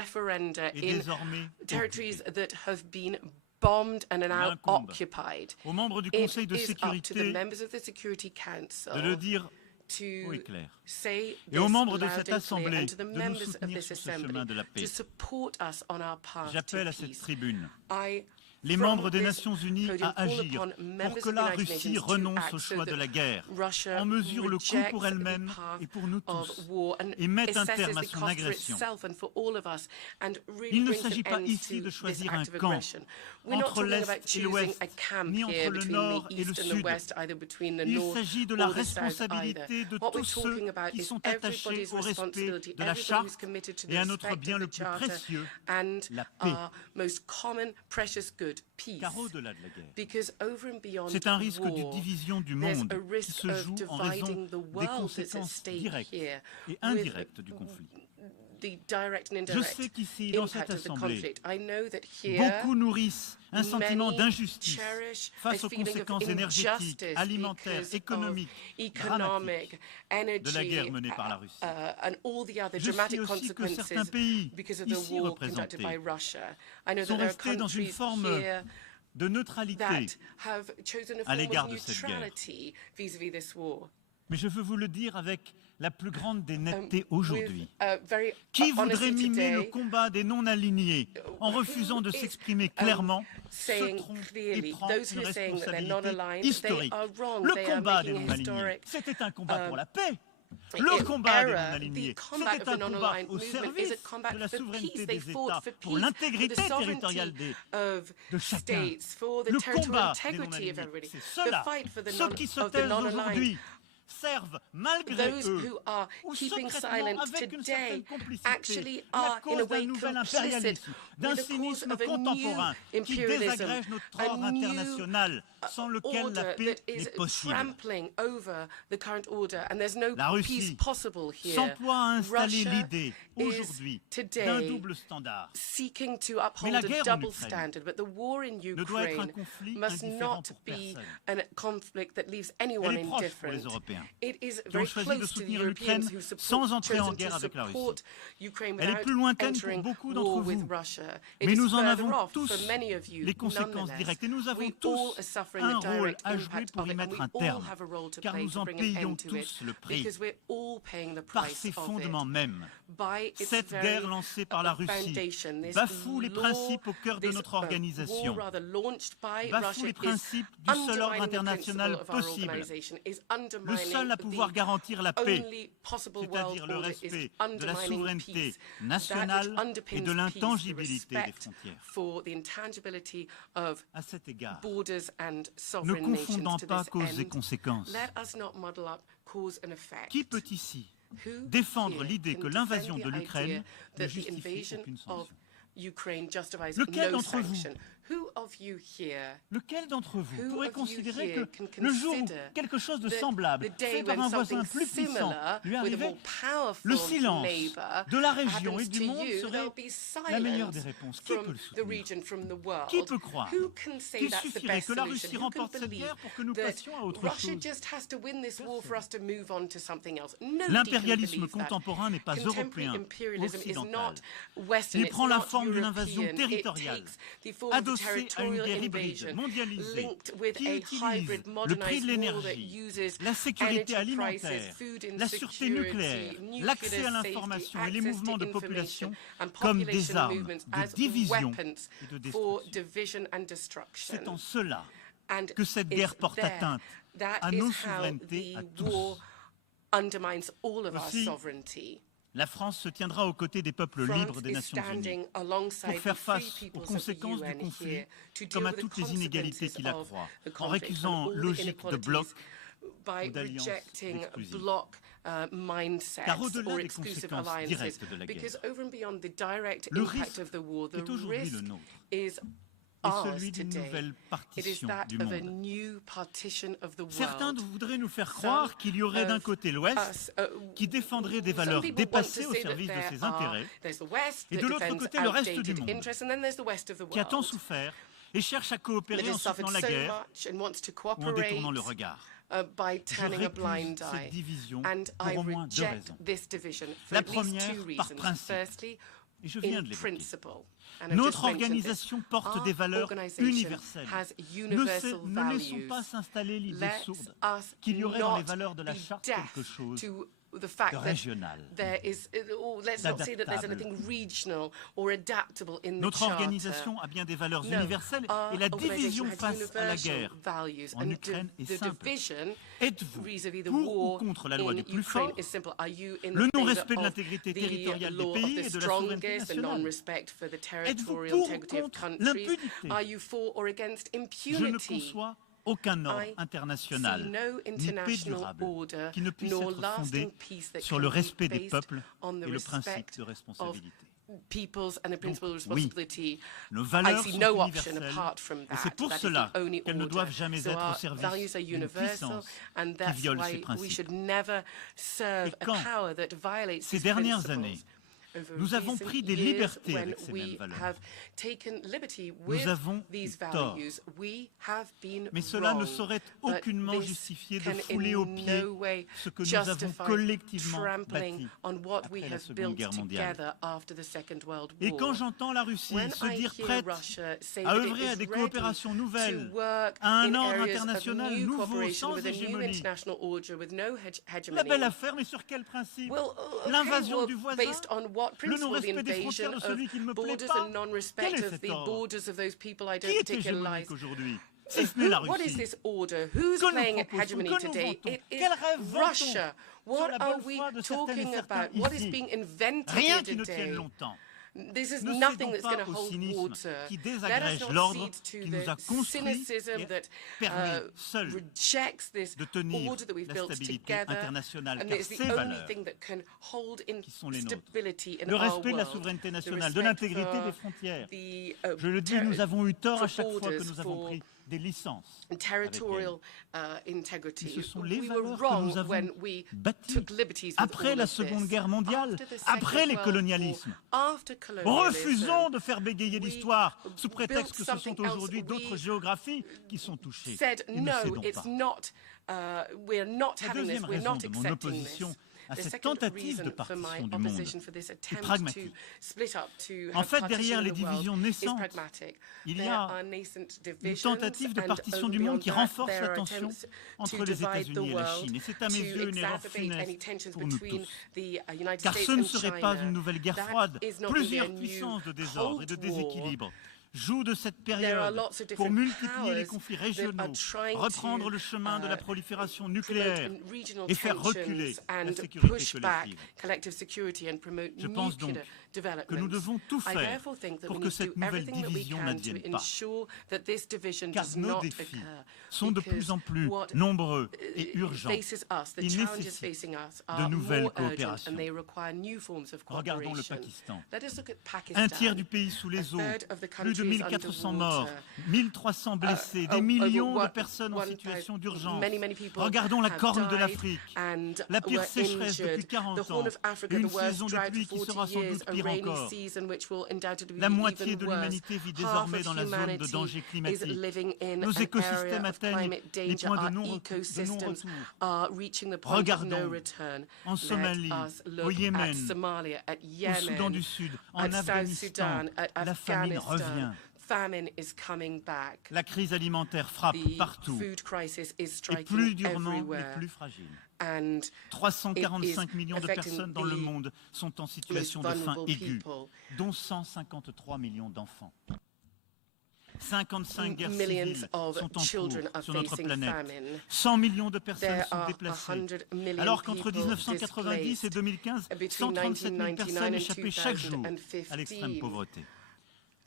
referenda est in désormais territories occupée. that have been bombed and are Il now incombe occupied. aux membres du It Conseil de is up to the sécurité members of the Security de Council le dire haut et to clair. say Et aux this membres de loud cette and clear, Assemblée and to the de nous members of soutenir this sur ce assembly chemin de la to paix. support us on our path to J'appelle à cette peace. tribune I, les from membres des this Nations Unies podium, à call agir upon pour members que of the la United Russie Nations to renonce act au so choix de that la guerre, Russia en mesure le coût rejects pour the elle-même path et pour nous of tous, war and et mette un assesses terme à the son cost for agression. itself and for all of us, and really Il ne brings s'agit an pas end ici to de this choisir un act of camp aggression. We're not entre talking about l'Est et choosing l'Ouest, a camp ni here entre le between Nord the et le East and the Sud. West, either between the Il North s'agit de la or the South either. responsabilité de What we're tous ceux talking about qui is sont attachés everybody's au respect responsibility, de la everybody who's Charte committed to the et à notre respect bien of le the plus Charter précieux, and la paix. our most common precious good, peace. Car au-delà de la guerre, Because over and beyond c'est un risque de war, division du there's monde a qui risk se of joue en raison dividing the des world that's at conséquences stake directes here et with indirectes du conflit. the direct and Je indirect sais qu'ici, dans cette impact of the Assemblée, conflict. I know that here beaucoup nourrissent un sentiment many d'injustice cherish face a aux feeling of conséquences énergétiques, injustice alimentaires, because économiques, of economic, dramatiques de la energy, guerre menée par la Russie. And all the other Je sais dramatic aussi que certains consequences pays because of the ici war conducted by représentés Russia. I know sont that there are restés dans une countries forme here de neutralité, that have chosen a à form l'égard of de cette guerre. neutrality vis-à-vis this war. mais je veux vous le dire avec la plus grande des nettetés aujourd'hui. Very Qui voudrait honestly mimer le today, combat des non-alignés en refusant de s'exprimer clairement se saying trompe et clearly, prend those une who are saying that they're not responsabilité aligned, they historique. are wrong. Le They are combat des making a non-alignés, historic c'était un combat pour la paix. Le in combat des error. non-alignés, The combat of c'était the un combat non-aligned au movement is service a combat de la for souveraineté peace. They des fought États, for pour peace, l'intégrité for the territoriale sovereignty of de chacun. states, for the Le territorial combat des integrity of non-alignés, everybody. c'est The ceux-là, fight for the ceux qui se of the taisent non-aligned. aujourd'hui, servent malgré Those eux who are ou keeping secrètement silent avec une certaine today complicité actually la are in a cause d'un way nouvel complicit impérialisme, d'un with the cause cynisme of a new contemporain qui imperialism, désagrège notre a ordre new international sans lequel la order paix that is n'est possible. trampling over the current order, and there's no La peace Russie possible here. s'emploie à installer Russia l'idée is aujourd'hui d'un today double standard. seeking to Mais uphold la a guerre en double Ukraine standard, but the war in ne doit être un Ukraine conflit must indifférent not pour be personne. a conflict that leaves Elle anyone est proche pour les indifferent. Européens It is qui ont very choisi de close to the soutenir Europeans l'Ukraine who sans entrer en chosen guerre to avec la support Russie. Ukraine Elle est without plus lointaine pour entering beaucoup war d'entre with vous. Russia. It Mais is nous en further avons off tous for many of you, les conséquences nonetheless. directes et nous avons We tous all are suffering un a rôle direct à jouer impact pour of y it, and mettre we un all terme, have a role to car play nous to en bring an payons end to it, tous le prix because we're all paying the par price ses of fondements it. mêmes. By its Cette very guerre lancée par la Russie foundation, this bafoue les law, principes au cœur de this notre war organisation, rather launched by bafoue Russia les is principes du seul ordre undermining the international principle of our possible, organization, is le undermining seul à pouvoir the garantir la paix, only possible world c'est-à-dire le order, respect is de la undermining souveraineté peace, that nationale which et underpins de peace, the l'intangibilité des respect frontières. for the intangibility of À cet égard, borders and ne sovereign nations. confondons To pas this cause et end, conséquences. let us not muddle up cause and effect. Qui peut ici Who défendre here l'idée can que defend l'invasion the de l'Ukraine idea ne that the justifie invasion aucune of sanction? Ukraine justifies Lequel no d'entre vous sanction? Who of you here Lequel d'entre vous Who pourrait of you considérer here que can le jour où consider quelque chose de that semblable the day fait par when un voisin something plus puissant similar lui with a arrivait, more powerful le silence neighbor de la région happens et du to monde you, serait there'll be la meilleure silence des réponses? Qui peut from le the soutenir? region, from the world. Qui peut croire Who can say qu'il that's the suffirait best que la solution? Russie Who can remporte cette believe guerre pour que nous that passions à autre Russia chose? just has to win this war for us to move on to something else? Nobody can L'impérialisme believe that. contemporain n'est pas Contemporary européen, imperialism is occidental. not Western, Il it's prend la not forme d'une invasion European. territoriale, It takes the form of a adossée à une territorial guerre hybride, invasion mondialisée, linked with qui a utilise hybrid le prix modernized de war that l'énergie, uses la sécurité energy prices, alimentaire, food la sûreté nucléaire, insecurity, l'accès à nuclear safety, l'information et les access mouvements to de population information and comme des population armes movements de as division weapons et de for destruction. division and destruction. C'est en cela And que cette guerre it's porte there. atteinte That à is nos how souverainetés, à the war tous. undermines all of our Aussi, sovereignty. La France se tiendra aux côtés des peuples libres des Nations Unies pour faire face aux conséquences du conflit, comme à toutes les inégalités qui l'accroissent, en récusant logique de bloc by ou d'alliance rejecting exclusive. bloc mindsets Car au-delà or des exclusive conséquences alliances, directes de la because guerre, over and beyond the direct le impact risque of the war, the est aujourd'hui le risk nôtre, is et ours celui d'une today. nouvelle It is partition that du of a monde. new partition of the Certains world. voudraient nous faire croire qu'il y aurait d'un côté l'Ouest, qui défendrait des valeurs dépassées au service de ses intérêts, et de l'autre côté le reste du monde, qui a tant souffert et cherche à coopérer en soutenant la guerre ou en détournant le regard. By Je turning a blind récuse cette eye. division And I pour au moins deux reject raisons. this division for La at least première, two par reasons. principe. Firstly, Et je viens de l'évoquer. principle. And I've Notre just mentioned this. organisation porte Our des valeurs organisation universelles. has Ne universal laissons values. pas s'installer l'idée Let's sourde us qu'il y aurait dans les not valeurs de la be charte deaf quelque chose to the fact de that régional. there is, or let's not say that there's d'adaptable. anything regional or adaptable in the Notre charter. organisation a bien des valeurs No, universelles our et la organisation division has face à la universal guerre values, en and Ukraine est the simple. division Êtes-vous vis-à-vis the pour ou war contre la loi in du plus Ukraine fort, is simple. Are you in le the favor non-respect de of l'intégrité the territoriale des law pays of et the de la souveraineté strongest, the nationale? non-respect for the Êtes-vous territorial pour ou integrity of contre countries? l'impunité? Are you for or against Je ne impunity? conçois aucun ordre I international, see no ni paix international durable, order, qui ne puisse nor être lasting fondé peace that sur can le be respect des based peuples on the et le principe respect de of responsabilité. peoples and the principle of oui, responsibility. Nos I valeurs see sont no option universelles apart from et that. c'est pour That is cela the only qu'elles ne order. doivent jamais So être au our service values are d'une universal, puissance and qui that's viole ces why we principes. should never serve Et a quand, power that violates ces these dernières principles. années, Over nous avons recent pris des years, libertés when avec ces mêmes we valeurs, have taken liberty with avons these eu tort. values, we have been Mais cela wrong. ne saurait But aucunement this justifier de can fouler in aux pieds no way ce que nous avons justify collectivement trampling bâti on what we après la have Seconde built Guerre mondiale. together after the Second World Et quand War. j'entends la Russie When se I dire hear prête Russia say à that it œuvrer à is des ready coopérations nouvelles, to work à un in ordre areas of international new nouveau, cooperation sans with a new hégémonie, international order with no la hegemony. belle affaire, mais sur quel principe? Well, okay, L'invasion well, du voisin, based on what le principle? The non-respect des invasion frontières de of celui qui ne me plaît borders pas? and non-respect Quel est of cet the ordre? borders of those people I Qui don't est particularize. hégémonique aujourd'hui? Si ce n'est la What is Russie. this order? Who's Que nous playing proposons, hegemony que nous today? votons? It is Quel rêve votons Russia. sur What la are bonne we foi de certaines et talking certains about? What is ici? being invented Rien here qui ne tienne today? longtemps. This is Ne nothing cédons that's pas going to au hold cynisme water. qui Let us désagrège not l'ordre cede to qui nous a the construit cynicism et that permis seul rejects this de tenir order that we've la built stabilité together, internationale, and car it's the ces only valeurs thing that can hold in qui sont les nôtres, stability in le our respect de la world. souveraineté The nationale, de respect l'intégrité for des frontières. the, Je le dis, nous avons eu tort à for chaque fois que borders, nous avons for pris des licences avec territorial elle. integrity. Mais ce sont les We were valeurs que wrong nous avons when we bâties took liberties with après all la of Seconde this. Guerre mondiale, After the après Second les World colonialismes. War, after colonialism, Refusons de faire bégayer we l'histoire sous prétexte que ce built sont something else. aujourd'hui d'autres We géographies qui sont touchées. said Et ne no, cédons it's pas. not. We're not La having this. deuxième We're raison not de mon accepting opposition this. à The cette second tentative de reason for my partition du monde opposition for this est attempt to pragmatique. split up, to En have fait, partition derrière les the world divisions is naissantes, pragmatic. il y There a are nascent une divisions, tentative de and partition over du monde beyond qui that, renforce there la are tension attempts entre to les divide the États-Unis et la world, Chine. Et c'est à mes to yeux une erreur exacerbate any funeste tensions pour nous between tous. the United Car States ce ne and serait pas China. une nouvelle guerre That froide. is not Plusieurs really a new puissances de désordre et de Cold War. déséquilibre jouent de cette There are période lots of pour different multiplier les powers conflits that régionaux, are trying reprendre to, le chemin de la prolifération promote nucléaire regional et faire reculer tensions la and sécurité push back collective. collective security and promote Je pense donc nuclear development. que nous devons tout I faire therefore think that pour we que need to cette do nouvelle everything that we division can n'advienne to pas. ensure that this division Car does nos not défis occur. sont de plus en plus What nombreux et urgents. faces us, the Ils challenges nécessitent facing us de are nouvelles more urgent coopérations. and they require new forms of Regardons le cooperation. Pakistan. Let us look at Pakistan. Un tiers du pays sous les eaux, third of the plus de country is 1400 underwater. morts, 1300 blessés, des Over millions de personnes en 1,000 situation d'urgence. many people Regardons la have corne de died l'Afrique, and la pire were sécheresse injured. depuis 40 The Horn ans, of Africa, une the worst saison de drought pluie for qui 40 sera sans years, doute a pire rainy encore. season which will undoubtedly be La moitié even de worse. l'humanité vit Half désormais of dans la zone de humanity danger is climatique. living in Nos an écosystèmes area of atteignent climate les danger. points de Our non-retour. ecosystems are reaching the point of Regardons no return. en Somalie, Let us au look at Yémen, Somalia, at au Soudan Yemen, du Sud, en at South Afghanistan. Sudan, at La famine revient. Afghanistan. Famine is coming back. La crise alimentaire frappe The partout, food crisis is et striking plus durement les everywhere. plus fragiles. And 345 millions de affecting personnes dans le the monde sont en situation de most faim vulnerable aiguë, people. dont 153 millions d'enfants. 55 guerres Millions civiles of sont en children cours are sur notre facing planète. famine. 100 millions de personnes There sont are déplacées. 100 million Alors qu'entre people 1990 et 2015, between 137 000 1999 personnes and échappaient chaque jour à l'extrême 2015. pauvreté.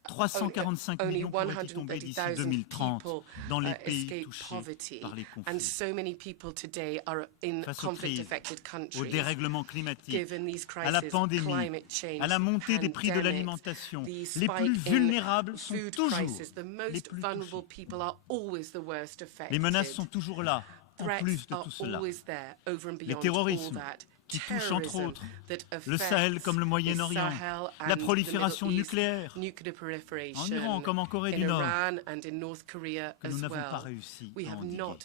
345 Only millions pourraient y tomber d'ici 130,000 2030 people dans les pays escape touchés poverty. par les And conflits. so many people today are in Face aux conflict-affected crises, au countries. dérèglement climatique, Given these à la crises, pandémie, climate change, à la montée des prix de pandemics, l'alimentation, the les spike plus in vulnérables sont food toujours crisis, the les most plus vulnerable touchés. people are always the worst affected. Les menaces sont toujours là, en Threats plus de are tout cela. always there, over and Les beyond all terrorismes that. qui touchent entre autres le Sahel comme le Moyen-Orient, la prolifération nucléaire, en Iran comme en Corée du Nord, que nous n'avons pas réussi à endiguer.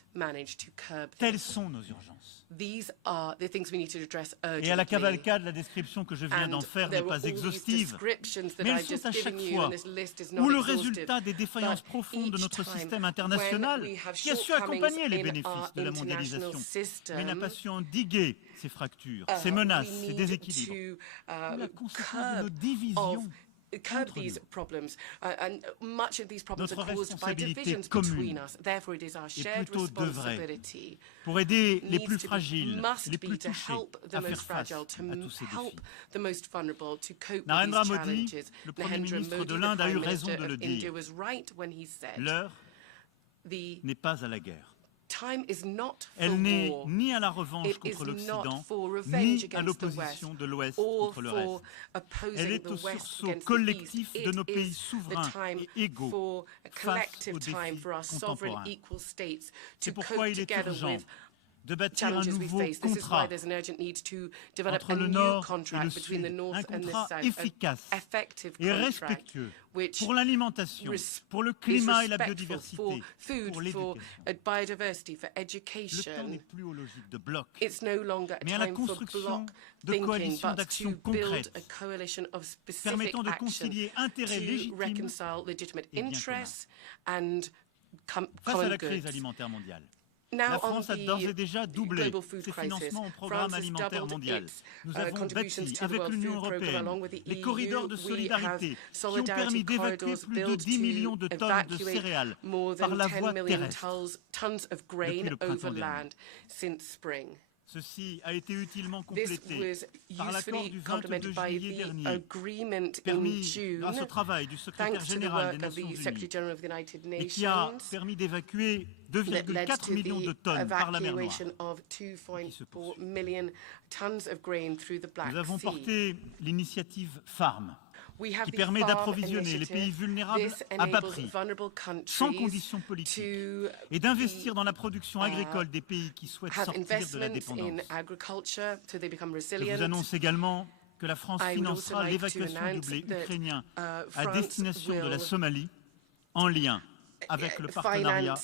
Telles sont nos urgences. Et à la cavalcade, la description que je viens d'en faire n'est pas exhaustive, mais elles sont à chaque fois où le résultat des défaillances profondes de notre système international, qui a su accompagner les bénéfices de la mondialisation, mais n'a pas su endiguer ces fractures, ces menaces, ces déséquilibres, ou la conséquence de nos divisions. Notre responsabilité commune est plutôt d'œuvrer pour aider les plus fragiles, les plus touchés à faire face à tous ces défis. Narendra Modi, le Premier ministre de l'Inde, a eu raison de le dire. L'heure n'est pas à la guerre. Elle n'est ni à la revanche contre l'Occident, ni à l'opposition de l'Ouest contre le reste. Elle est au sursaut collectif de nos pays souverains et égaux face aux défis contemporains. C'est pourquoi il est urgent de bâtir un nouveau contrat entre le Nord et le Sud, un contrat efficace et respectueux pour l'alimentation, pour le climat et la biodiversité, pour l'éducation. Le temps n'est plus aux logiques de blocs, mais à la construction de coalitions d'action concrètes, permettant de concilier intérêts légitimes et biens communs. Face à la crise alimentaire mondiale, la France a d'ores et déjà doublé ses financements au programme alimentaire mondial. Nous avons bâti avec l'Union européenne les corridors de solidarité qui ont permis d'évacuer plus de 10 millions de tonnes de céréales par la voie terrestre depuis le printemps dernier. Ceci a été utilement complété par l'accord du 22 juillet dernier, permis grâce au travail du secrétaire général des Nations Unies, et qui a permis d'évacuer 2,4 millions de tonnes par la mer Noire, qui se poursuit. Nous avons porté l'initiative Farm, qui permet d'approvisionner les pays vulnérables à bas prix, sans conditions politiques, et d'investir dans la production agricole des pays qui souhaitent sortir de la dépendance. Je vous annonce également que la France financera l'évacuation du blé ukrainien à destination de la Somalie, en lien avec le partenariat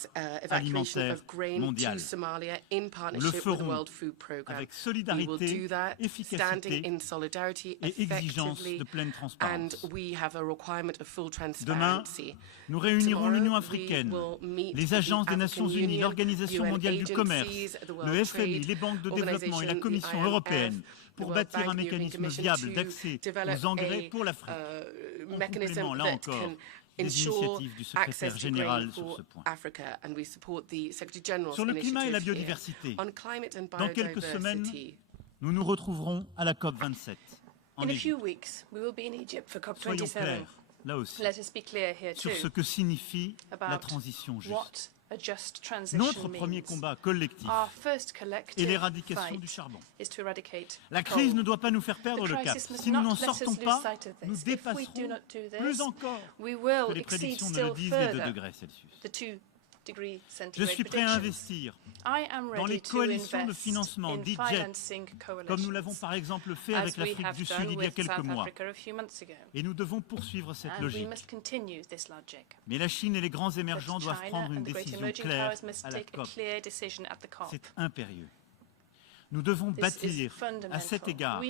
alimentaire mondial. Nous le ferons avec solidarité, efficacité et exigence de pleine transparence. Demain, nous réunirons l'Union africaine, les agences des Nations Unies, l'Organisation mondiale du commerce, le FMI, les banques de développement et la Commission européenne pour bâtir un mécanisme viable d'accès aux engrais pour l'Afrique. En complément, là encore, des initiatives du secrétaire général sur ce point. Sur le climat et la biodiversité, dans quelques semaines, nous nous retrouverons à la COP27 en Égypte. Soyons clairs, là aussi, sur ce que signifie la transition juste. Notre premier combat collectif est l'éradication du charbon. La crise ne doit pas nous faire perdre le cap. Si nous n'en sortons pas, nous dépasserons plus encore que les prédictions ne le disent les 2 degrés Celsius. Je suis prêt à investir dans les coalitions de financement dites JET, comme nous l'avons par exemple fait avec l'Afrique du Sud il y a quelques mois. Et nous devons poursuivre cette logique. Mais la Chine et les grands émergents doivent prendre une décision claire à la COP. C'est impérieux. Nous devons bâtir, à cet égard,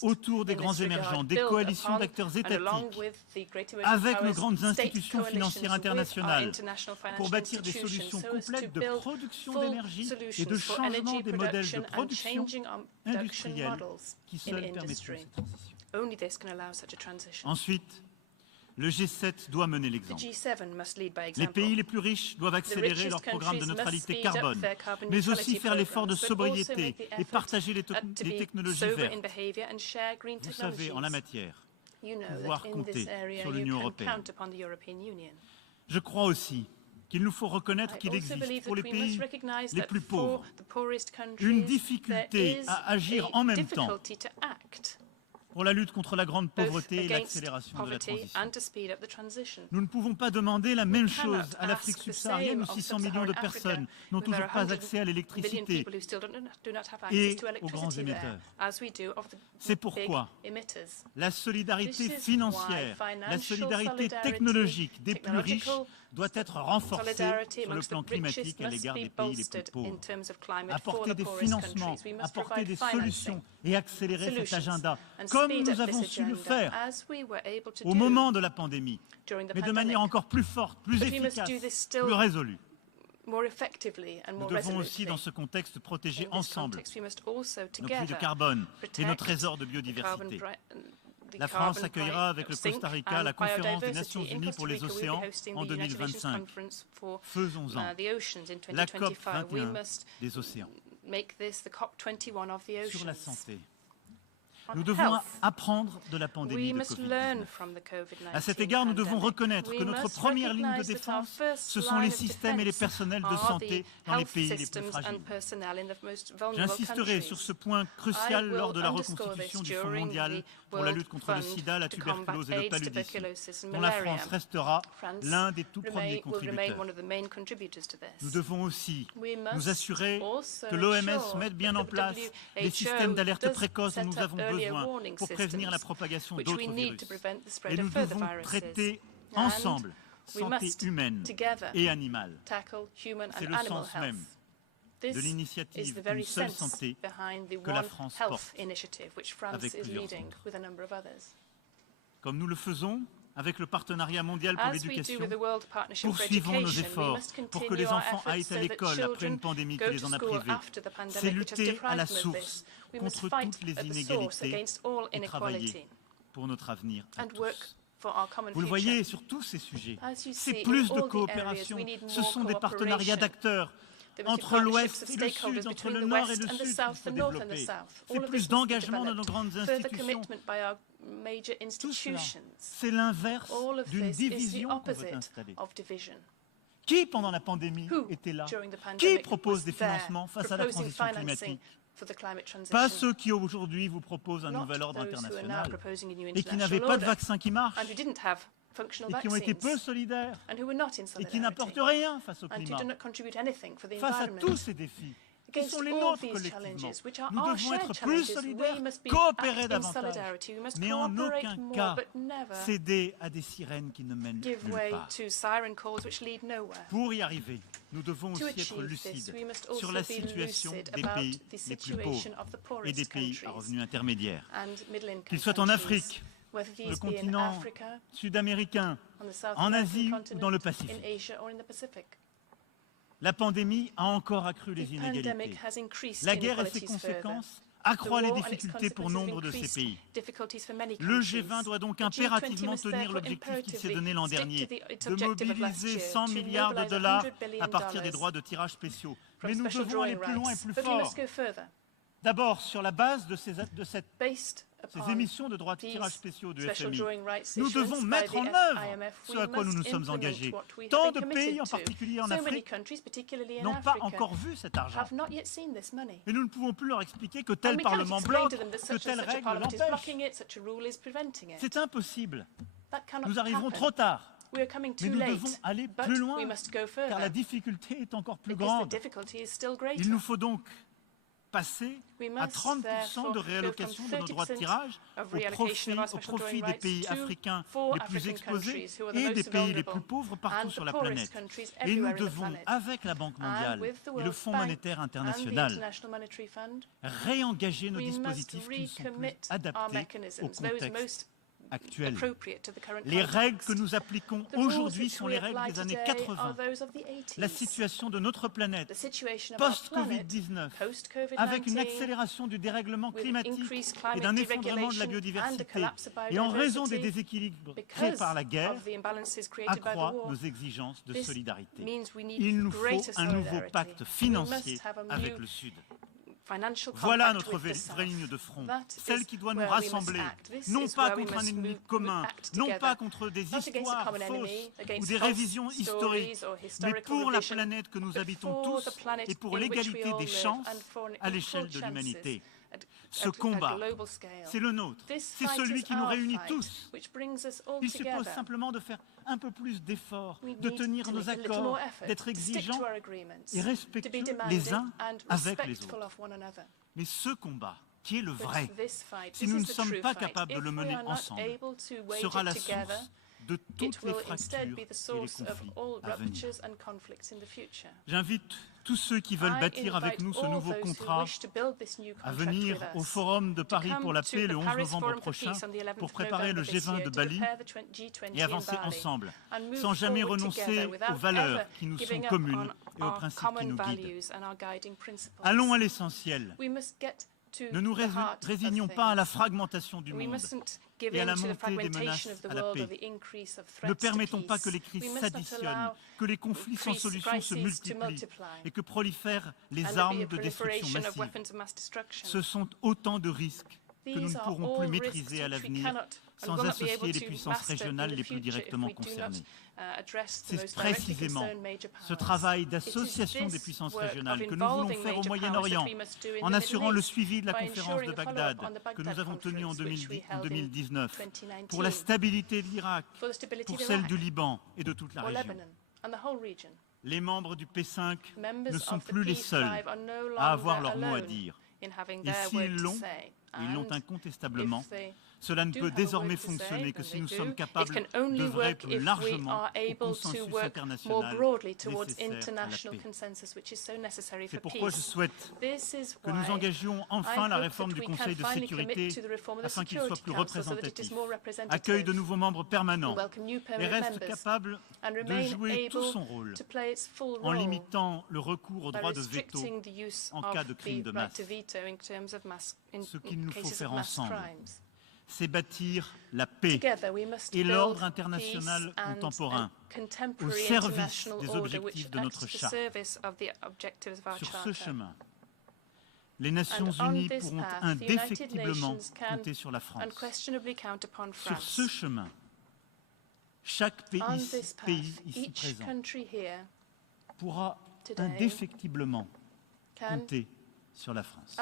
autour des grands émergents, des coalitions d'acteurs étatiques, avec nos grandes institutions financières internationales, pour bâtir des solutions complètes de production d'énergie et de changement des modèles de production industrielle qui seuls permettront cette transition. Ensuite, le G7 doit mener l'exemple. Les pays les plus riches doivent accélérer leur programme de neutralité carbone, mais aussi faire l'effort de sobriété et partager les technologies vertes. Vous savez, en la matière, pouvoir compter sur l'Union européenne. Je crois aussi qu'il nous faut reconnaître qu'il existe pour les pays les plus pauvres une difficulté à agir en même temps pour la lutte contre la grande pauvreté et l'accélération de la transition. Nous ne pouvons pas demander la même chose à l'Afrique subsaharienne où 600 millions de personnes n'ont toujours pas accès à l'électricité et aux grands émetteurs. C'est pourquoi la solidarité financière, la solidarité technologique des plus riches doit être renforcée sur le plan climatique à l'égard des pays les plus pauvres. Apporter des financements, apporter des solutions et accélérer cet agenda, comme nous avons su le faire au moment de la pandémie, mais de manière encore plus forte, plus efficace, plus résolue. Nous devons aussi, dans ce contexte, protéger ensemble nos puits de carbone et nos trésors de biodiversité. La France accueillera avec le Costa Rica la conférence des Nations Unies pour les océans en 2025. Faisons-en la COP 21 des océans. Sur la santé, nous devons apprendre de la pandémie de Covid-19. À cet égard, nous devons reconnaître que notre première ligne de défense, ce sont les systèmes et les personnels de santé dans les pays les plus fragiles. J'insisterai sur ce point crucial lors de la reconstitution du Fonds mondial pour la lutte contre le sida, la tuberculose et le paludisme, dont la France restera l'un des tout premiers contributeurs. Nous devons aussi nous assurer que l'OMS mette bien en place les systèmes d'alerte précoce dont nous avons besoin pour prévenir la propagation d'autres virus. Et nous devons traiter ensemble santé humaine et animale. C'est le sens même de l'initiative Une seule santé que la France porte avec plusieurs autres. Comme nous le faisons avec le partenariat mondial pour l'éducation, poursuivons nos efforts pour que les enfants aillent à l'école après une pandémie qui les en a privés. C'est lutter à la source contre toutes les inégalités et travailler pour notre avenir à tous. Vous le voyez sur tous ces sujets, c'est plus de coopération, ce sont des partenariats d'acteurs entre l'Ouest et le Sud, entre le Nord et le Sud qu'il faut développer. C'est plus d'engagement de nos grandes institutions. Tout cela, c'est l'inverse d'une division qu'on veut installer. Qui, pendant la pandémie, était là? Qui propose des financements face à la transition climatique? Pas ceux qui aujourd'hui vous proposent un nouvel ordre international et qui n'avaient pas de vaccin qui marche et qui ont été peu solidaires et qui n'apportent rien face au climat. Face à tous ces défis, qui sont les nôtres collectivement, nous devons être plus solidaires, coopérer davantage, mais en aucun cas céder à des sirènes qui ne mènent nulle part. Pour y arriver, nous devons aussi être lucides sur la situation des pays les plus pauvres et des pays à revenus intermédiaires, qu'ils soient en Afrique, le continent sud-américain, en Asie ou dans le Pacifique. La pandémie a encore accru les inégalités. La guerre et ses conséquences accroît les difficultés pour nombre de ces pays. Le G20 doit donc impérativement tenir l'objectif qu'il s'est donné l'an dernier, de mobiliser 100 milliards de dollars à partir des droits de tirage spéciaux. Mais nous devons aller plus loin et plus fort. D'abord, sur la base de ces émissions de droits de tirage spéciaux du FMI, nous devons mettre en œuvre ce à quoi nous nous sommes engagés. Tant de pays, en particulier en Afrique, n'ont pas encore vu cet argent. Et nous ne pouvons plus leur expliquer que tel Parlement bloque, que telle règle l'empêche. C'est impossible. Nous arriverons trop tard. Mais nous devons aller plus loin, car la difficulté est encore plus grande. Il nous faut donc passer à 30% de réallocation de nos droits de tirage au profit des pays africains les plus exposés et des pays les plus pauvres partout sur la planète. Et nous devons, avec la Banque mondiale et le Fonds monétaire international, réengager nos dispositifs qui ne sont plus adaptés au contexte actuel. Les règles que nous appliquons aujourd'hui sont les règles des années 80. La situation de notre planète, post-Covid-19, avec une accélération du dérèglement climatique et d'un effondrement de la biodiversité, et en raison des déséquilibres créés par la guerre, accroît nos exigences de solidarité. Il nous faut un nouveau pacte financier avec le Sud. Voilà notre vraie ligne de front, celle qui doit nous rassembler, non pas contre un ennemi commun, non pas contre des histoires fausses ou des révisions historiques, mais pour la planète que nous habitons tous et pour l'égalité des chances à l'échelle de l'humanité. Ce combat, c'est le nôtre, c'est celui qui nous réunit tous. Il suppose simplement de faire un peu plus d'efforts, de tenir nos accords, d'être exigeants et respectueux les uns avec les autres. Mais ce combat, qui est le vrai, si nous ne sommes pas capables de le mener ensemble, sera la source de toutes les fractures et les conflits à venir. J'invite tous ceux qui veulent bâtir avec nous ce nouveau contrat à venir au Forum de Paris pour la paix le 11 novembre prochain pour préparer le G20 de Bali et avancer ensemble, sans jamais renoncer aux valeurs qui nous sont communes et aux principes qui nous guident. Allons à l'essentiel. Ne nous résignons pas à la fragmentation du monde et à la montée des menaces à la paix. Ne permettons pas que les crises s'additionnent, que les conflits sans solution se multiplient et que prolifèrent les armes de destruction massive. Ce sont autant de risques que nous ne pourrons plus maîtriser à l'avenir sans associer les puissances régionales les plus directement concernées. C'est précisément ce travail d'association des puissances régionales que nous voulons faire au Moyen-Orient, en assurant le suivi de la conférence de Bagdad que nous avons tenue en 2019, pour la stabilité de l'Irak, pour celle du Liban et de toute la région. Les membres du P5 ne sont plus les seuls à avoir leur mot à dire. Et s'ils l'ont incontestablement, cela ne peut désormais fonctionner que si nous sommes capables d'œuvrer plus largement au consensus international nécessaire à la paix. C'est pourquoi je souhaite que nous engagions enfin la réforme du Conseil de sécurité afin qu'il soit plus représentatif, accueille de nouveaux membres permanents et reste capable de jouer tout son rôle en limitant le recours au droit de veto en cas de crime de masse. Ce qu'il nous faut faire ensemble, c'est bâtir la paix et l'ordre international contemporain au service des objectifs de notre charte. Sur ce chemin, les Nations Unies pourront indéfectiblement compter sur la France. Sur ce chemin, chaque pays ici présent pourra indéfectiblement compter sur la France.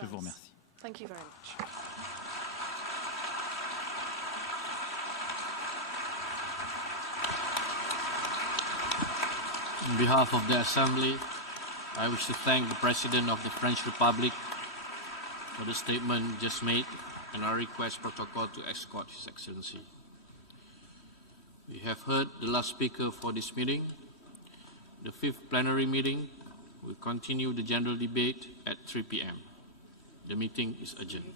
Je vous remercie. Thank you very much. On behalf of the Assembly, I wish to thank the President of the French Republic for the statement just made, and I request protocol to escort His Excellency. We have heard the last speaker for this meeting. The fifth plenary meeting will continue the general debate at 3 p.m. The meeting is adjourned.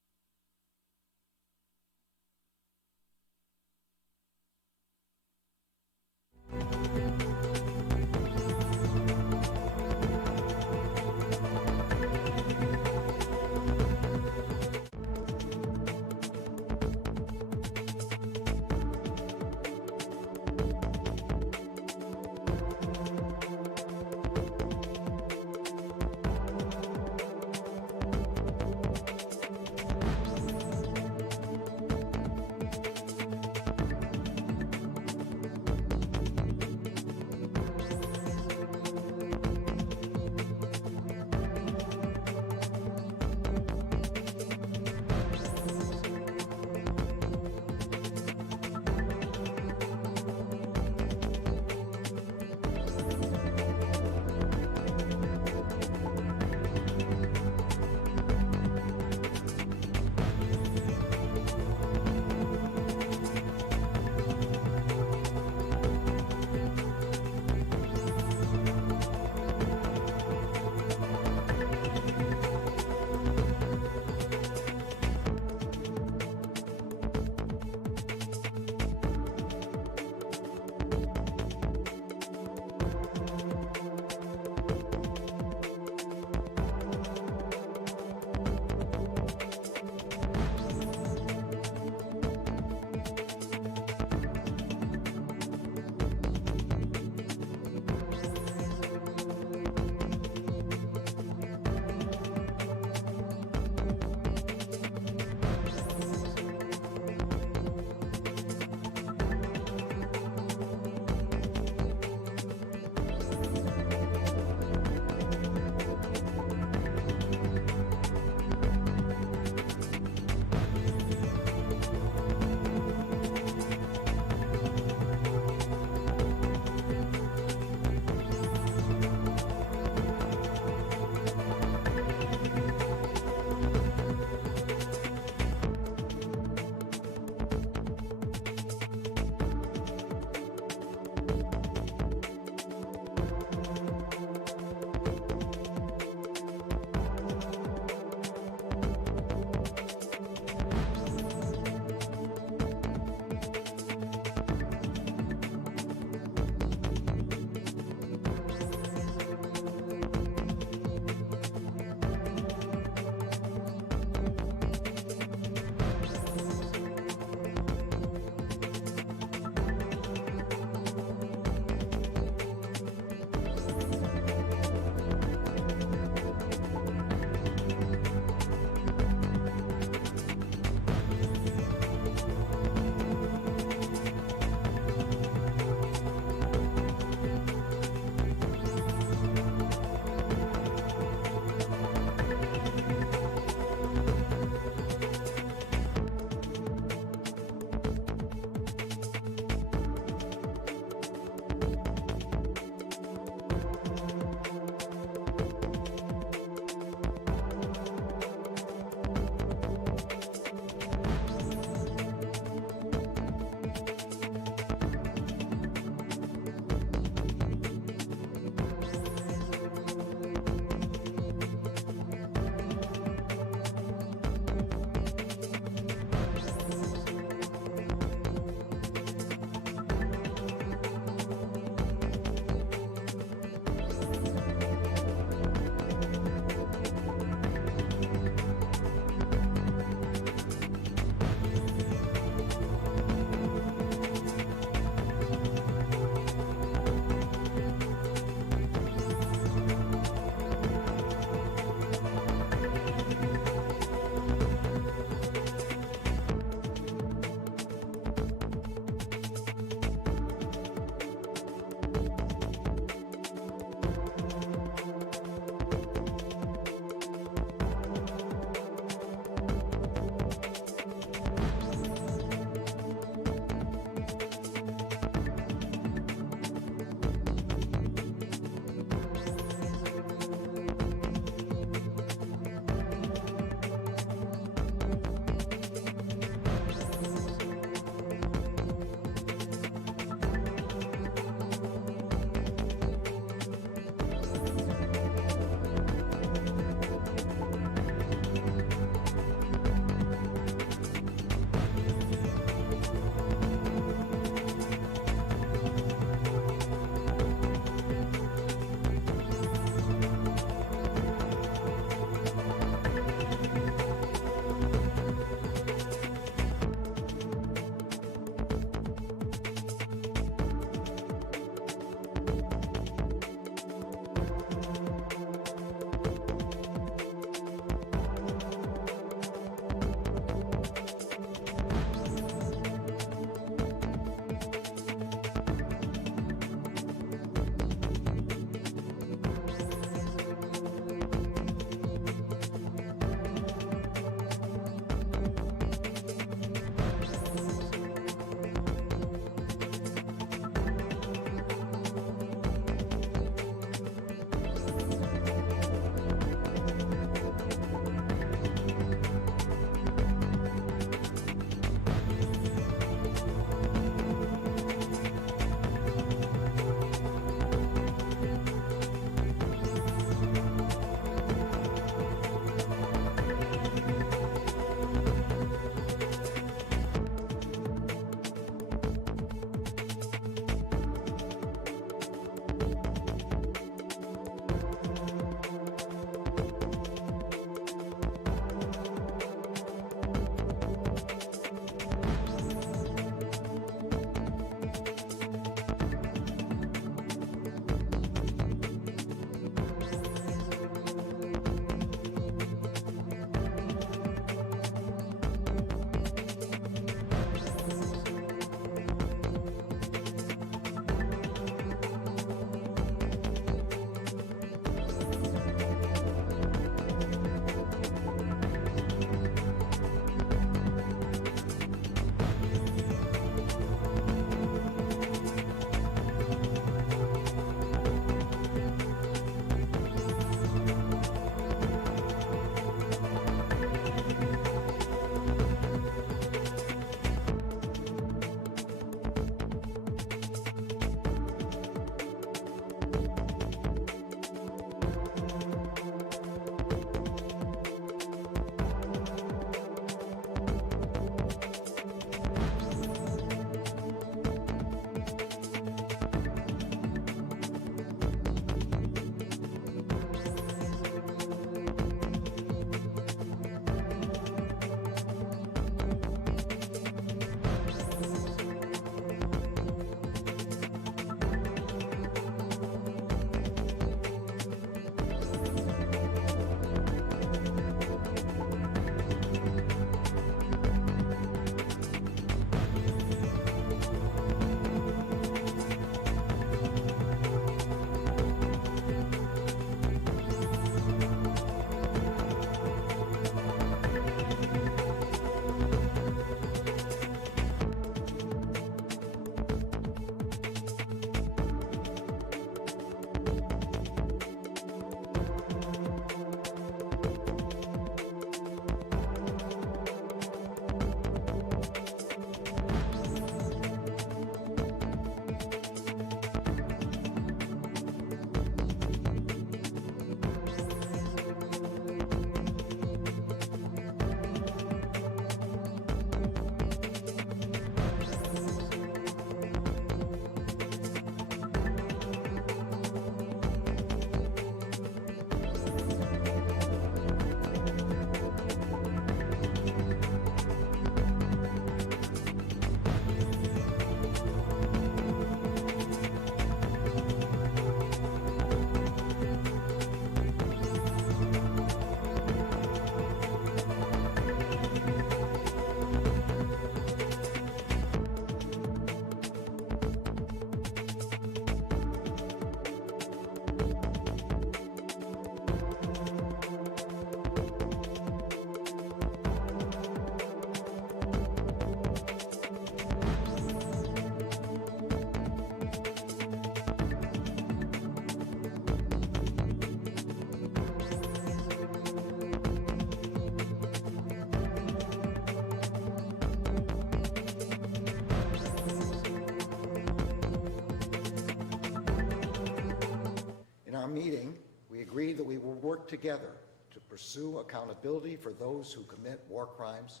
meeting, we agreed that we will work together to pursue accountability for those who commit war crimes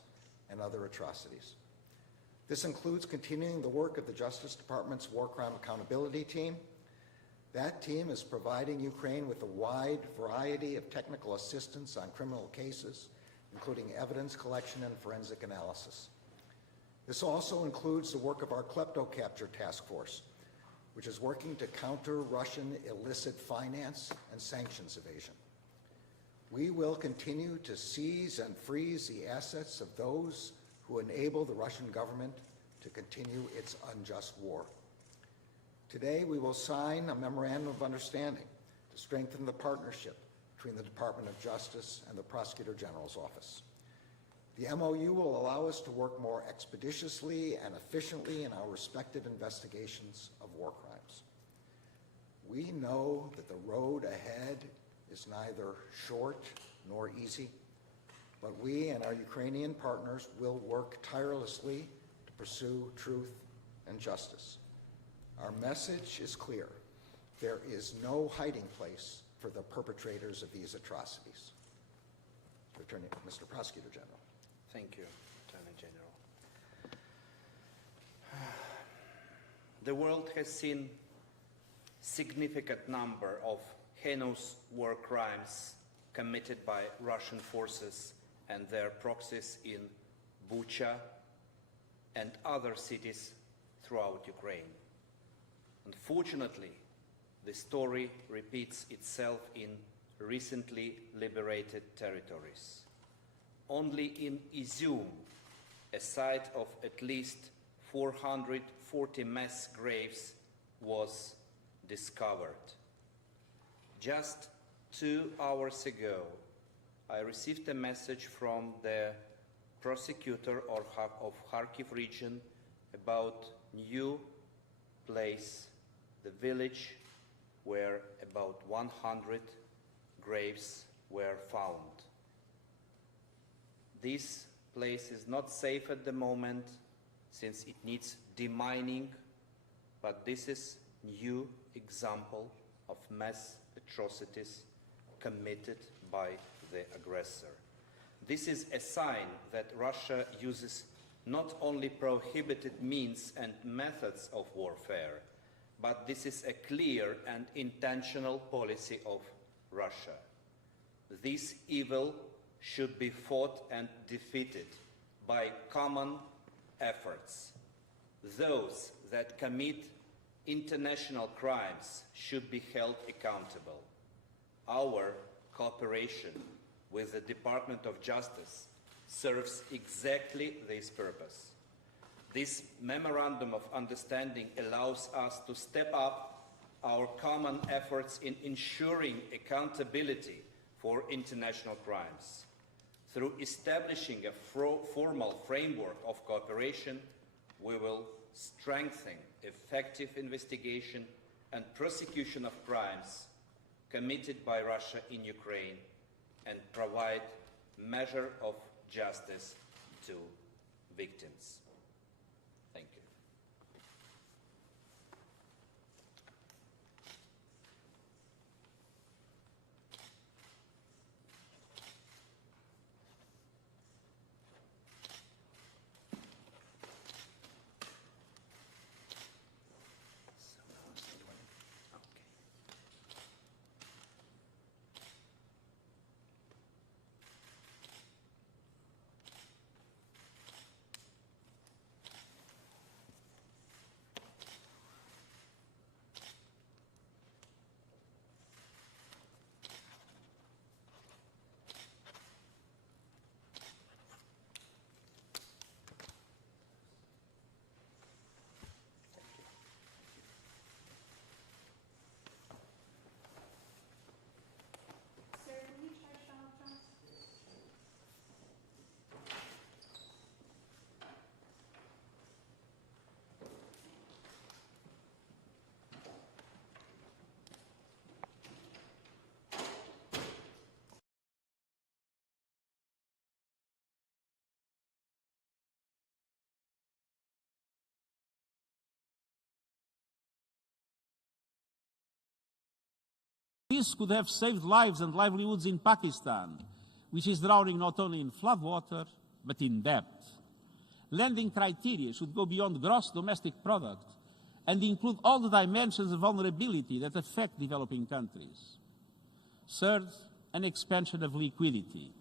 and other atrocities. This includes continuing the work of the Justice Department's War Crime Accountability Team. That team is providing Ukraine with a wide variety of technical assistance on criminal cases, including evidence collection and forensic analysis. This also includes the work of our klepto-capture task force, which is working to counter Russian illicit finance and sanctions evasion. We will continue to seize and freeze the assets of those who enable the Russian government to continue its unjust war. Today, we will sign a memorandum of understanding to strengthen the partnership between the Department of Justice and the Prosecutor General's office. The MOU will allow us to work more expeditiously and efficiently in our respective investigations of war crimes. We know that the road ahead is neither short nor easy, but we and our Ukrainian partners will work tirelessly to pursue truth and justice. Our message is clear. There is no hiding place for the perpetrators of these atrocities. Mr. Prosecutor General. Thank you, Attorney General. The world has seen significant number of heinous war crimes committed by Russian forces and their proxies in Bucha and other cities throughout Ukraine. Unfortunately, the story repeats itself in recently liberated territories. Only in Izium, a site of at least 440 mass graves was discovered. Just 2 hours ago, I received a message from the prosecutor of Kharkiv region about new place, the village where about 100 graves were found. This place is not safe at the moment since it needs demining, but this is new example of mass atrocities committed by the aggressor. This is a sign that Russia uses not only prohibited means and methods of warfare, but this is a clear and intentional policy of Russia. This evil should be fought and defeated by common efforts. Those that commit international crimes should be held accountable. Our cooperation with the Department of Justice serves exactly this purpose. This memorandum of understanding allows us to step up our common efforts in ensuring accountability for international crimes. Through establishing a formal framework of cooperation, we will strengthen effective investigation and prosecution of crimes committed by Russia in Ukraine and provide measure of justice to victims. Thank you. This could have saved lives and livelihoods in Pakistan, which is drowning not only in floodwater, but in debt. Lending criteria should go beyond gross domestic product and include all the dimensions of vulnerability that affect developing countries. Third, an expansion of liquidity.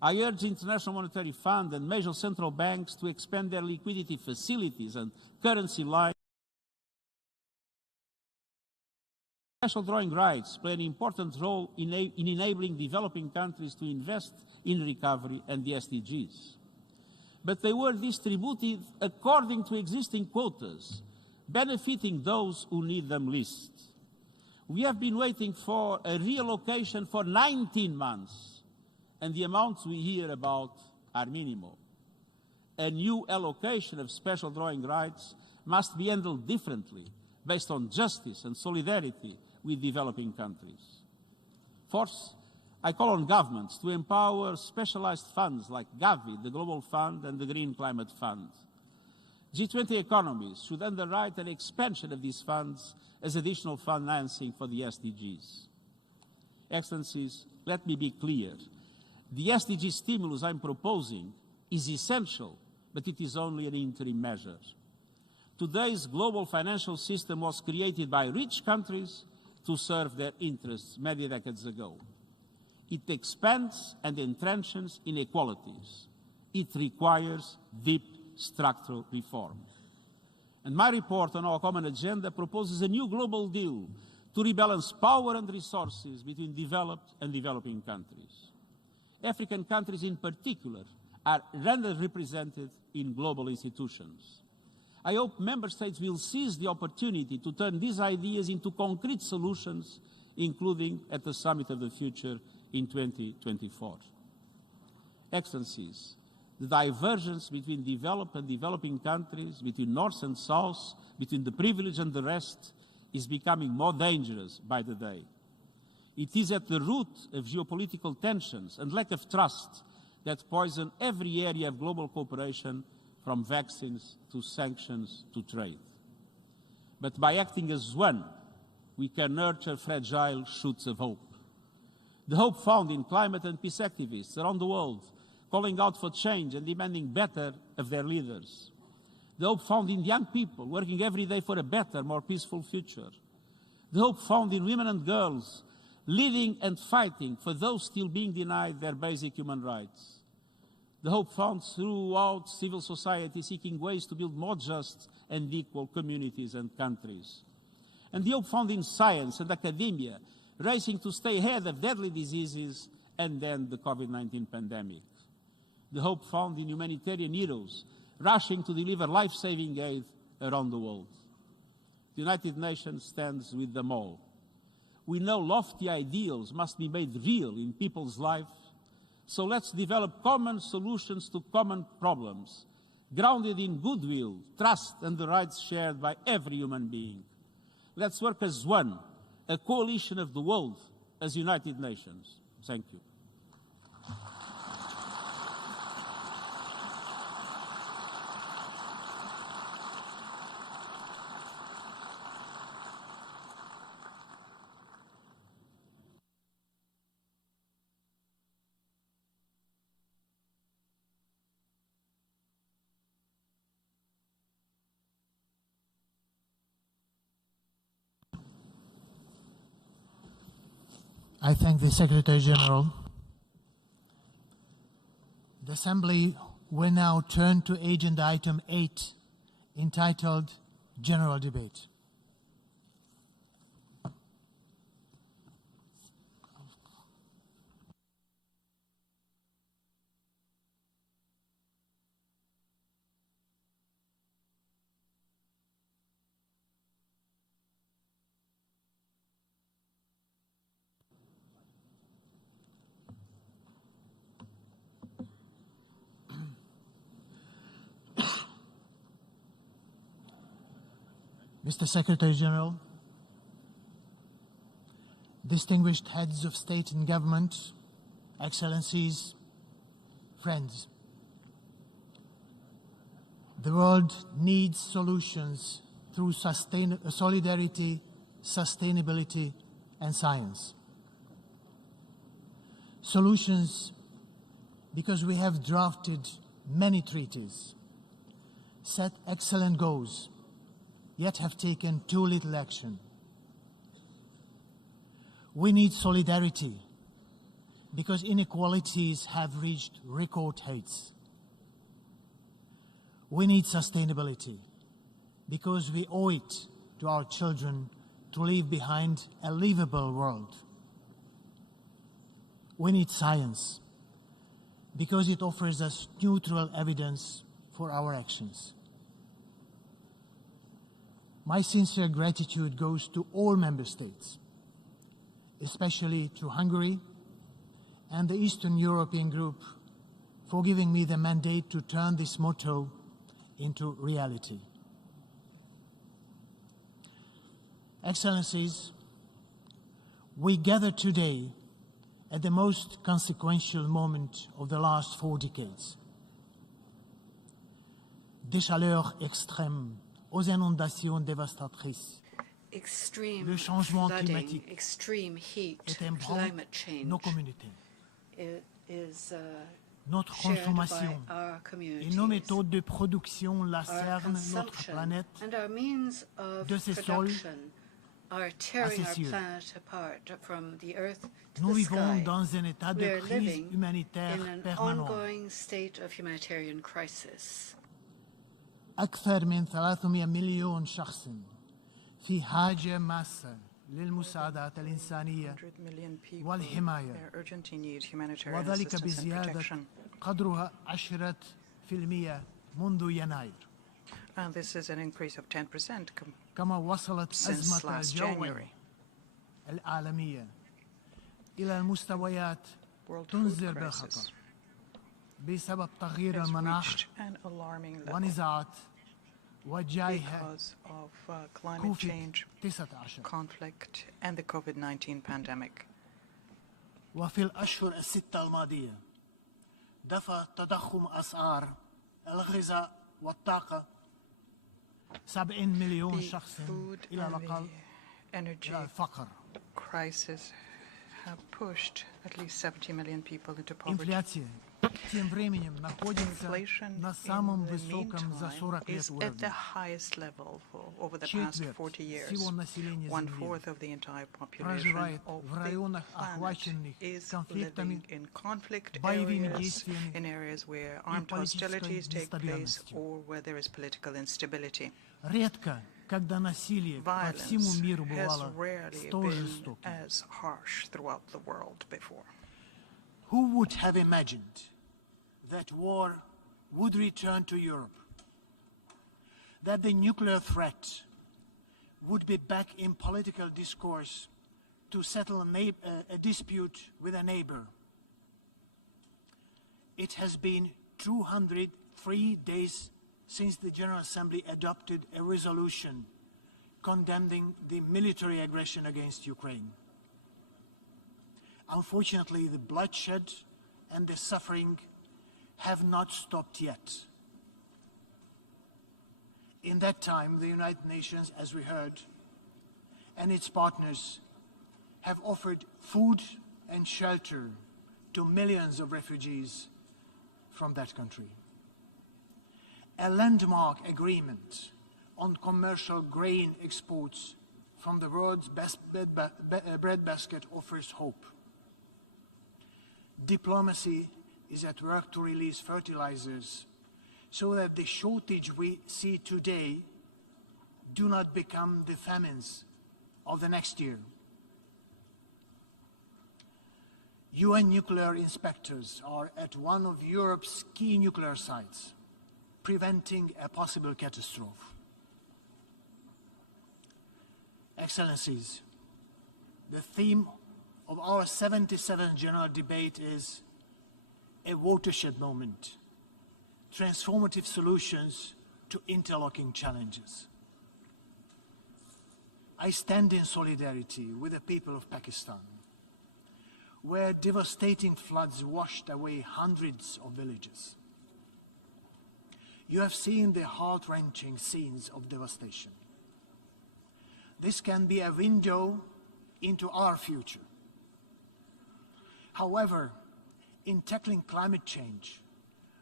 I urge the International Monetary Fund and major central banks to expand their liquidity facilities and currency lines. Special drawing rights play an important role in enabling developing countries to invest in recovery and the SDGs. But they were distributed according to existing quotas, benefiting those who need them least. We have been waiting for a reallocation for 19 months, and the amounts we hear about are minimal. A new allocation of special drawing rights must be handled differently, based on justice and solidarity with developing countries. Fourth, I call on governments to empower specialized funds like Gavi, the Global Fund, and the Green Climate Fund. G20 economies should underwrite an expansion of these funds as additional financing for the SDGs. Excellencies, let me be clear. The SDG stimulus I'm proposing is essential, but it is only an interim measure. Today's global financial system was created by rich countries to serve their interests many decades ago. It expands and entrenches inequalities. It requires deep structural reform. And my report on our common agenda proposes a new global deal to rebalance power and resources between developed and developing countries. African countries in particular are underrepresented in global institutions. I hope member states will seize the opportunity to turn these ideas into concrete solutions, including at the Summit of the Future in 2024. Excellencies, the divergence between developed and developing countries, between North and South, between the privileged and the rest, is becoming more dangerous by the day. It is at the root of geopolitical tensions and lack of trust that poison every area of global cooperation, from vaccines to sanctions to trade. But by acting as one, we can nurture fragile shoots of hope. The hope found in climate and peace activists around the world calling out for change and demanding better of their leaders. The hope found in young people working every day for a better, more peaceful future. The hope found in women and girls leading and fighting for those still being denied their basic human rights. The hope found throughout civil society seeking ways to build more just and equal communities and countries. And the hope found in science and academia racing to stay ahead of deadly diseases and then the COVID-19 pandemic. The hope found in humanitarian heroes rushing to deliver life-saving aid around the world. The United Nations stands with them all. We know lofty ideals must be made real in people's lives, so let's develop common solutions to common problems, grounded in goodwill, trust, and the rights shared by every human being. Let's work as one, a coalition of the world, as United Nations. Thank you. I thank the Secretary General. The Assembly will now turn to Agenda Item 8, entitled General Debate. Mr. Secretary General, distinguished heads of state and government, excellencies, friends, the world needs solutions through solidarity, sustainability, and science. Solutions because we have drafted many treaties, set excellent goals, yet have taken too little action. We need solidarity because inequalities have reached record heights. We need sustainability because we owe it to our children to leave behind a livable world. We need science because it offers us neutral evidence for our actions. My sincere gratitude goes to all member states, especially to Hungary and the Eastern European Group for giving me the mandate to turn this motto into reality. Excellencies, we gather today at the most consequential moment of the last 4 decades. Des chaleurs extrêmes aux inondations dévastatrices. Extreme Le changement flooding, climatique extreme heat, ébranle climate change nos communautés. is Notre shared by consommation our et communities. nos méthodes de production Our lacernent notre consumption planète and our means of de ses sols production are tearing à ses our cieux. planet apart from the earth to Nous the vivons sky. dans un état We de are crise living humanitaire in an permanent. ongoing state of humanitarian crisis. أكثر من 300 مليون شخص في حاجة ماسة للمساعدات الإنسانية 100 million people والحماية that urgently need humanitarian وذلك assistance and بزيادة protection. قدرها 10% منذ يناير. And this is an increase of 10% كما وصلت since أزمة last الجو January. العالمية إلى المستويات World food تنذر crisis بالخطر بسبب تغيير has المناخ reached an alarming level ونزاعات وجائحة because of climate كوفيد change, 19. conflict, and the COVID-19 pandemic. وفي الأشهر الستة الماضية دفع تضخم أسعار الغذاء والطاقة 70 مليون The شخص food إلى and الأقل the energy إلى الفقر. crisis have pushed at least 70 million people into poverty. Инфляция тем временем находится Inflation на самом in the высоком за 40 лет is at the уровне. highest level over the past Четверть 40 years. всего населения Земли 1/4 of the entire population проживает of в the районах, planet охваченных is конфликтами, living in conflict боевыми areas, действиями in areas where и armed политической hostilities take place нестабильностью. or where there is political instability. Редко, когда насилие по всему Violence миру has бывало rarely столь been жестоким. as harsh throughout the world before. Who would have imagined that war would return to Europe? That the nuclear threat would be back in political discourse to settle a dispute with a neighbor? It has been 203 days since the General Assembly adopted a resolution condemning the military aggression against Ukraine. Unfortunately, the bloodshed and the suffering have not stopped yet. In that time, the United Nations, as we heard, and its partners have offered food and shelter to millions of refugees from that country. A landmark agreement on commercial grain exports from the world's best breadbasket offers hope. Diplomacy is at work to release fertilizers so that the shortage we see today do not become the famines of the next year. UN nuclear inspectors are at one of Europe's key nuclear sites, preventing a possible catastrophe. Excellencies, the theme of our 77th General Debate is a watershed moment, transformative solutions to interlocking challenges. I stand in solidarity with the people of Pakistan, where devastating floods washed away hundreds of villages. You have seen the heart-wrenching scenes of devastation. This can be a window into our future. However, in tackling climate change,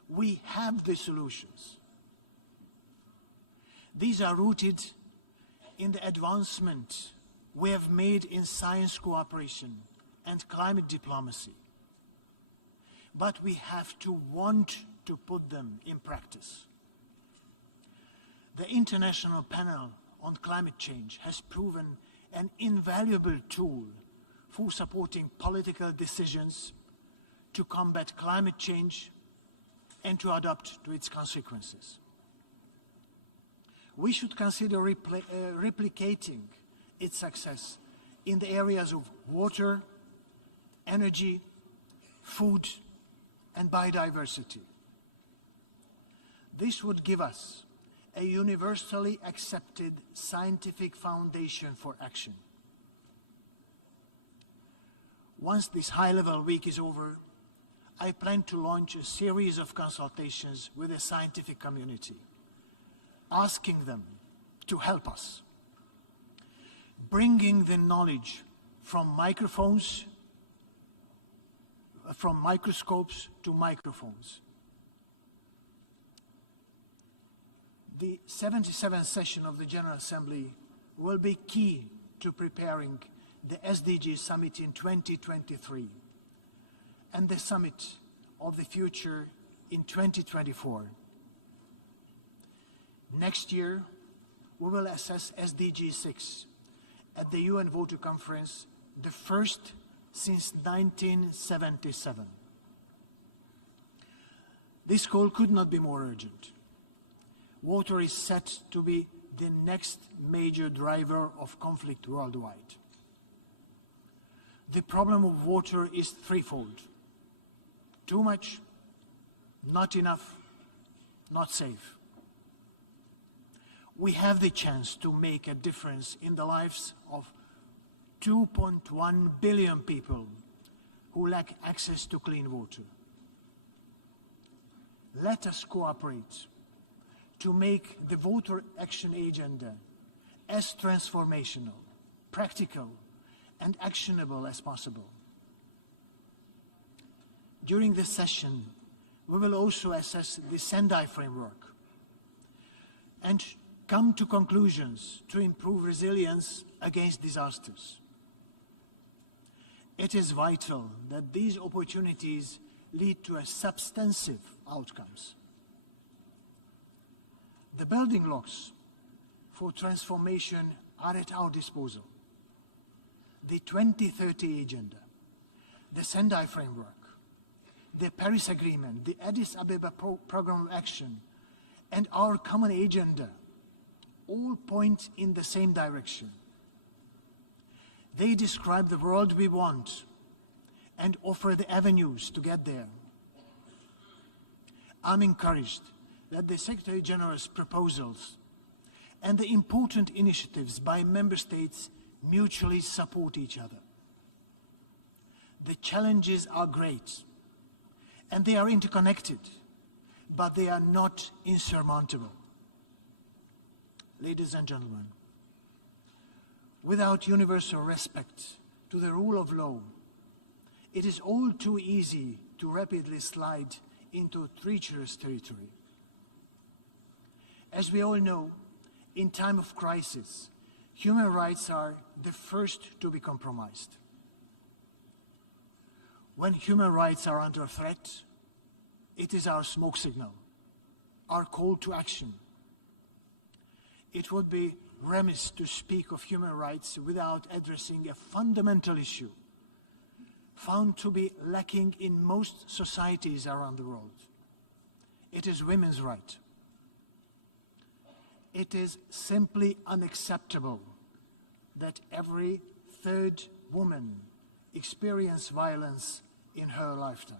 we have the solutions. These are rooted in the advancement we have made in science cooperation and climate diplomacy. But we have to want to put them in practice. The International Panel on Climate Change has proven an invaluable tool for supporting political decisions to combat climate change and to adapt to its consequences. We should consider replicating its success in the areas of water, energy, food, and biodiversity. This would give us a universally accepted scientific foundation for action. Once this high-level week is over, I plan to launch a series of consultations with the scientific community, asking them to help us, bringing the knowledge from microphones, from microscopes to microphones. The 77th session of the General Assembly will be key to preparing the SDG Summit in 2023 and the Summit of the Future in 2024. Next year, we will assess SDG 6 at the UN Water Conference, the first since 1977. This call could not be more urgent. Water is set to be the next major driver of conflict worldwide. The problem of water is threefold: too much, not enough, not safe. We have the chance to make a difference in the lives of 2.1 billion people who lack access to clean water. Let us cooperate to make the Water Action Agenda as transformational, practical, and actionable as possible. During this session, we will also assess the Sendai framework and come to conclusions to improve resilience against disasters. It is vital that these opportunities lead to substantive outcomes. The building blocks for transformation are at our disposal. The 2030 Agenda, the Sendai Framework, the Paris Agreement, the Addis Ababa Programme of Action, and our common agenda all point in the same direction. They describe the world we want and offer the avenues to get there. I'm encouraged that the Secretary General's proposals and the important initiatives by Member States mutually support each other. The challenges are great and they are interconnected, but they are not insurmountable. Ladies and gentlemen, without universal respect to the rule of law, it is all too easy to rapidly slide into treacherous territory. As we all know, in time of crisis, human rights are the first to be compromised. When human rights are under threat, it is our smoke signal, our call to action. It would be remiss to speak of human rights without addressing a fundamental issue found to be lacking in most societies around the world. It is women's right. It is simply unacceptable that every third woman experiences violence in her lifetime.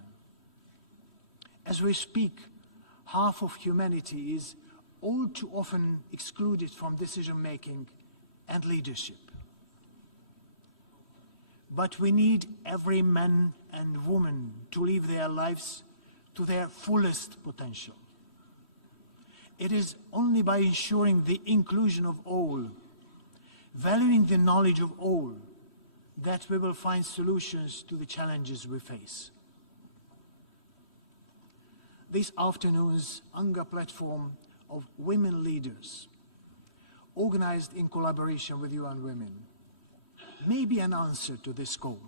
As we speak, half of humanity is all too often excluded from decision-making and leadership. But we need every man and woman to live their lives to their fullest potential. It is only by ensuring the inclusion of all, valuing the knowledge of all, that we will find solutions to the challenges we face. This afternoon's UNGA platform of women leaders, organized in collaboration with UN Women, may be an answer to this call.